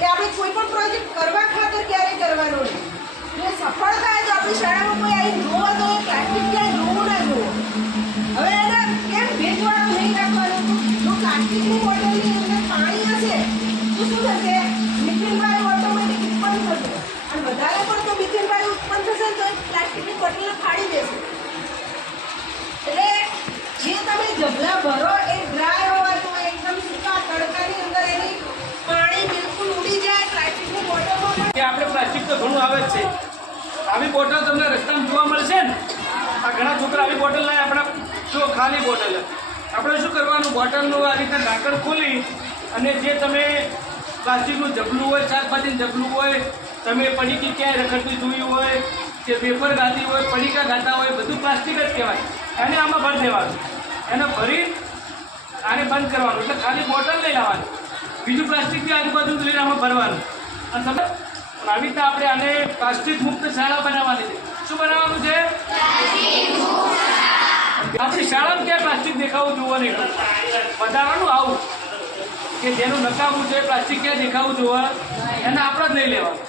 એ આપણે કોઈ પણ પ્રોજેક્ટ કરવા ખાતર ક્યારે કરવાનો નહીં. જો સફળ થાય તો આપણી શાળામાં કોઈ આવી જોવા તો એ પ્લાસ્ટિક ક્યાંય જોવું ના જોવો. હવે એને કેમ ભેજવાળું નહીં રાખવાનું? જો પ્લાસ્ટિકની બોટલની અંદર પાણી હશે તો શું થશે? મિથેન વાયુ ઓટોમેટિક ઉત્પન્ન થશે અને વધારે પડતો મિથેન વાયુ ઉત્પન્ન થશે તો પ્લાસ્ટિકની બોટલને ફાડી દેશે. એટલે જે તમે જબલા ભરો એ ડ્રાય હોવા જોઈએ, એકદમ સૂકા તડકાની અંદર એની પાણી બિલકુલ ઉડી જાય. પ્લાસ્ટિકની બોટલમાં કે આપણે પ્લાસ્ટિક તો ઘણું આવે જ છે. આવી બોટલ તમને રસ્તામાં જોવા મળશે ને, આ ઘણા છોકરા આવી બોટલ લાવે. આપણે જો ખાલી બોટલ આપણે શું કરવાનું, બોટલનું આ રીતે ઢાંકણ ખોલી અને જે તમે પ્લાસ્ટિકનું જબલું હોય, શાકભાજીનું જબલું હોય, તમે પડીકી ક્યાંય રખડતી જોઈ હોય કે પેપર ગાતી હોય, પડીકા ગાતા હોય, બધું પ્લાસ્ટિક જ કહેવાય. એને આમાં ભરી દેવાનું, એને ભરી આને બંધ કરવાનું. એટલે ખાલી બોટલ લઈ લાવવાની, બીજું પ્લાસ્ટિક બી આજુબાજુ લઈને આમાં ભરવાનું. અને તમે આવી રીતે આપણે આને પ્લાસ્ટિક મુક્ત શાળા બનાવવાની છે. શું બનાવવાનું છે? આપણી શાળામાં ક્યાં પ્લાસ્ટિક દેખાવું જોવા નહીં, વધારવાનું આવું કે જેનું નકામું છે પ્લાસ્ટિક ક્યાં દેખાવું જોવા, એને આપણે જ નહીં લેવાનું.